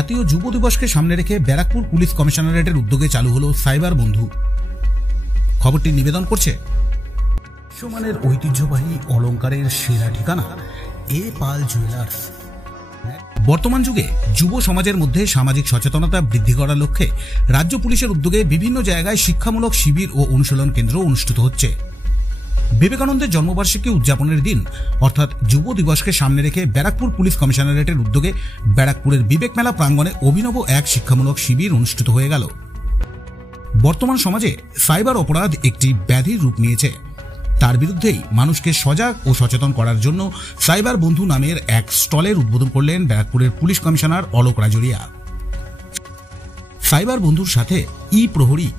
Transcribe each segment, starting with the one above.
জাতীয় যুব দিবসকে সামনে রেখে ব্যারাকপুর পুলিশ কমিশনারেটের উদ্যোগে চালু হলো সাইবার বন্ধু। খবরটি নিবেদন করছে বিশ্বমানের ঐতিহ্যবাহী অলংকারের সেরা ঠিকানা এ পাল জুয়েলার্স। বর্তমান যুগে যুব সমাজের মধ্যে সামাজিক সচেতনতা বৃদ্ধি করার লক্ষ্যে রাজ্য পুলিশের উদ্যোগে বিভিন্ন জায়গায় শিক্ষামূলক শিবির ও অনুশীলন কেন্দ্র অনুষ্ঠিত হচ্ছে। বিবেকানন্দের জন্মবার্ষিকী উদযাপনের দিন অর্থাৎ যুব দিবসকে সামনে রেখে ব্যারাকপুর পুলিশ কমিশনারেটের উদ্যোগে ব্যারাকপুরের বিবেক মেলা প্রাঙ্গণে অভিনব এক শিক্ষামূলক শিবির অনুষ্ঠিত হয়ে গেল। বর্তমান সমাজে সাইবার অপরাধ একটি ব্যাধির রূপ নিয়েছে। তার বিরুদ্ধেই মানুষকে সজাগ ও সচেতন করার জন্য সাইবার বন্ধু নামের এক স্টলের উদ্বোধন করলেন ব্যারাকপুরের police commissioner Alok Rajoria. Cyber বন্ধুর সাথে ই প্রহরী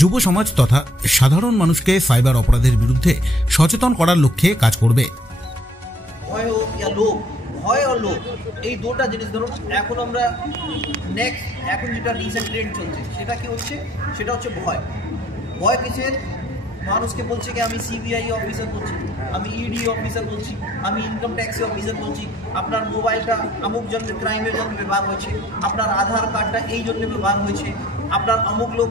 যুব সমাজ তথা সাধারণ মানুষকে সাইবার অপরাধের বিরুদ্ধে সচেতন করার লক্ষ্যে কাজ করবে। ভয় হোক ইয়া লোভ, ভয় আর লোভ এই দুটো জিনিস ধরুন এখন আমরা এখন যেটা রিসেন্ট ট্রেন্ড চলছে সেটা কি হচ্ছে, সেটা হচ্ছে ভয়। ভয় কিসের? মানুষকে বলছে কি আমি সিবিআই অফিসার বলছি, আমি ইডি অফিসার বলছি, আমি ইনকাম ট্যাক্স অফিসার বলছি, আপনার মোবাইলটা অমুক জন্য ক্রাইমের জন্য ব্যবহার হয়েছে, আপনার আধার কার্ডটা এই জন্য ব্যবহার হয়েছে, আপনার অমুক লোক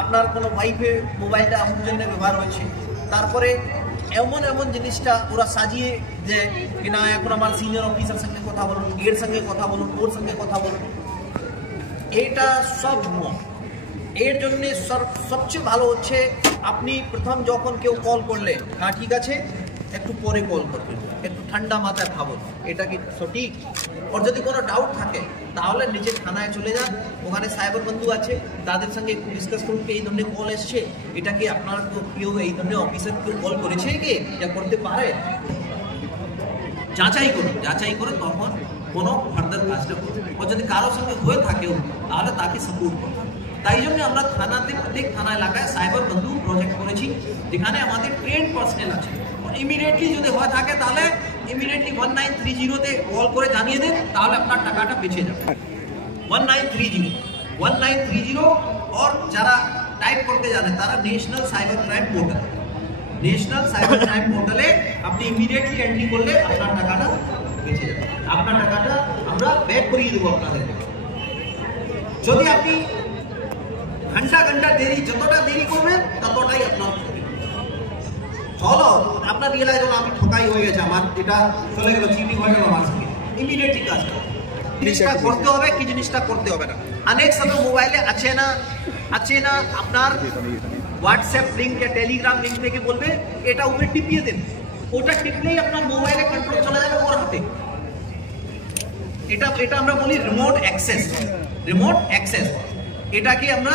আপনার কোনো ওয়াইফের মোবাইলটা অমুক জন্য ব্যবহার হয়েছে। তারপরে এমন এমন জিনিসটা ওরা সাজিয়ে দেয় কি না এখন আমার সিনিয়র অফিসার সঙ্গে কথা বলুন, এর সঙ্গে কথা বলুন, ওর সঙ্গে কথা বলুন। এটা সব এর জন্যে সবচেয়ে ভালো হচ্ছে আপনি প্রথম যখন কেউ কল করলে হ্যাঁ ঠিক আছে একটু পরে কল করবেন, একটু ঠান্ডা মাথায় ভাবুন এটা কি সঠিক। ওর যদি কোনো ডাউট থাকে তাহলে নিজের থানায় চলে যান, ওখানে সাইবার বন্ধু আছে, তাদের সঙ্গে একটু ডিসকাস করুন কি এই ধরনের কল এসছে, এটা কি আপনার কেউ এই ধরনের অফিসার কেউ কল করেছে কি যা করতে পারে, যাচাই করুন। যাচাই করে তখন কোনো ফার্দার কাজটা করুন। ও যদি কারোর সঙ্গে হয়ে থাকেও তাহলে তাকে সাপোর্ট করুন। তাই জন্য আমরা থানাতে প্রত্যেক থানা এলাকায় সাইবার বন্ধু প্রজেক্ট করেছি, যেখানে আমাদের ট্রেন্ড পার্সোনেল আছে। ইমিডিয়েটলি যদি হয়ে থাকে তাহলে ইমিডিয়েটলি 1930-তে কল করে জানিয়ে দেন, তাহলে আপনার টাকাটা বেঁচে যাবে। 1930 और যারা টাইপ করতে জানে তারা ন্যাশনাল সাইবার ক্রাইম পোর্টালে আপনি ইমিডিয়েটলি এন্ট্রি করলে আপনার টাকাটা বেঁচে যাবে। আপনার টাকাটা আমরা ব্যাক করিয়ে দেবো আপনাদের। যদি আপনি ঘন্টা দেরি যতটা দেরি করবেন ততটাই আপনার চলো আপনার রিয়েলাইজ হলো আমি ঠকাই হয়ে গেছে, আমার এটা চলে গেল, চিটিং হয়ে গেল আমার সঙ্গে। ইমিডিয়েটলি কাজটা জিনিসটা করতে হবে কি জিনিসটা করতে হবে না। অনেক সময় মোবাইলে আছে না আপনার হোয়াটসঅ্যাপ লিঙ্ক या টেলিগ্রাম লিঙ্ক থেকে বলবে এটা উপরে টিপিয়ে দেন, ওটা টিপলেই আপনার মোবাইলে কন্ট্রোল চলে যাবে ওর হাতে। এটা আমরা বলি রিমোট অ্যাক্সেস। এটাকে আমরা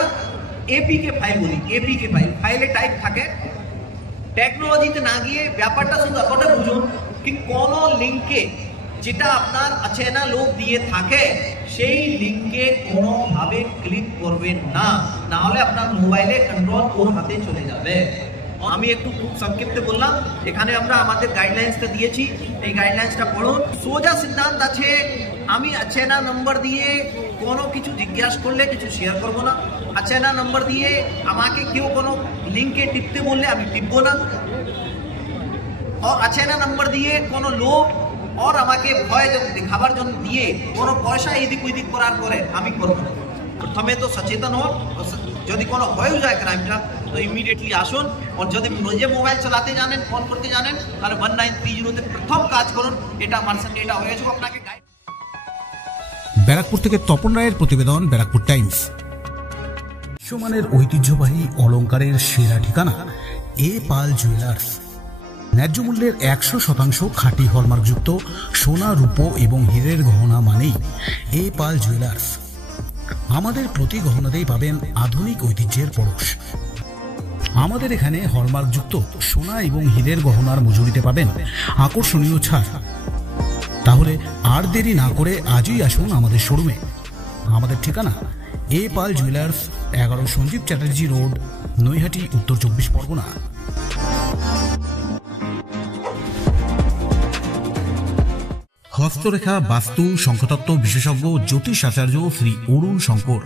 এপিকে ফাইল বলি। এপিকে ফাইলে টাইপ থাকে। টেকনোলজিতে না গিয়ে ব্যাপারটা শুধু আপনারা বুঝুন কি কোন লিঙ্কে যেটা আপনার অচেনা লোক দিয়ে থাকে সেই লিঙ্কে কোনোভাবে ক্লিক করবেন না, না হলে আপনার মোবাইলে কন্ট্রোল ওর হাতে চলে যাবে। আমি একটু খুব সংক্ষিপ্তে বললাম, এখানে আমরা আমাদের গাইডলাইন্সটা দিয়েছি, এই গাইডলাইন্সটা পড়ুন। সোজা সিদ্ধান্ত আছে আমি অচেনা নম্বর দিয়ে কোনো কিছু জিজ্ঞাসা করলে কিছু শেয়ার করবো না। অচেনা নম্বর দিয়ে আমাকে কেউ কোনো লিঙ্কে টিপতে বললে আমি টিপবো না। और অচেনা নম্বর দিয়ে কোনো লোক और আমাকে ভয় দেখাবার জন্য দিয়ে কোনো পয়সা এদিক ওদিক করার পরে আমি করবো না। প্রথমে তো সচেতন হন, যদি কোনো হয়েও যায় ক্রাইমটা তো ইমিডিয়েটলি আসুন। আর যদি নিজে মোবাইল চালাতে জানেন, ফোন করতে জানেন, তাহলে 1930-তে প্রথম কাজ করুন। এটা আমার সঙ্গে এটা হয়েছে আপনাকে গাইড। ব্যারাকপুর থেকে তপন রায়ের প্রতিবেদন, ব্যারাকপুর টাইমস। বিশ্বমানের ঐতিহ্যবাহী অলংকারের সেরা ঠিকানা এ পাল জুয়েলার্স। ন্যায্য মূল্যের 100% খাঁটি হলমার্কযুক্ত সোনা, রূপো এবং হীরের গহনা মানেই এ পাল জুয়েলার্স। আমাদের প্রতি গহনাতেই পাবেন আধুনিক ঐতিহ্যের পরশ। আমাদের এখানে হলমার্কযুক্ত সোনা এবং হীরের গহনার মজুরিতে পাবেন আকর্ষণীয় ছাড়। তাহলে আর দেরি না করে আজই আসুন আমাদের শোরুমে। আমাদের ঠিকানা এ পাল জুয়েলার্স, 11 সঞ্জীব চ্যাটার্জি রোড, নৈহাটি, উত্তর 24 পরগনা। হস্তরেখা, বাস্তু, শঙ্খতত্ত্ব বিশেষজ্ঞ জ্যোতিষ আচার্য শ্রী অরুণ শঙ্কর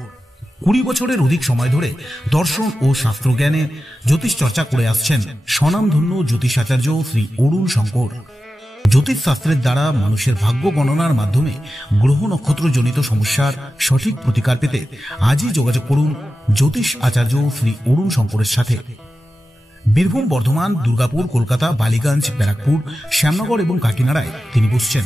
20 বছরের অধিক সময় ধরে দর্শন ও শাস্ত্রজ্ঞানে জ্যোতিষ চর্চা করে আসছেন স্বনামধন্য জ্যোতিষ আচার্য শ্রী অরুণ শঙ্কর। জ্যোতিষশাস্ত্রের দ্বারা মানুষের ভাগ্য গণনার মাধ্যমে গ্রহ নক্ষত্র জনিত সমস্যার সঠিক প্রতিকার পেতে আজই যোগাযোগ করুন জ্যোতিষ আচার্য শ্রী অরুণ শঙ্করের সাথে। বীরভূম, বর্ধমান, দুর্গাপুর, কলকাতা, বালিগঞ্জ, ব্যারাকপুর, শ্যামনগর এবং কাকিনাড়ায় তিনি বসছেন।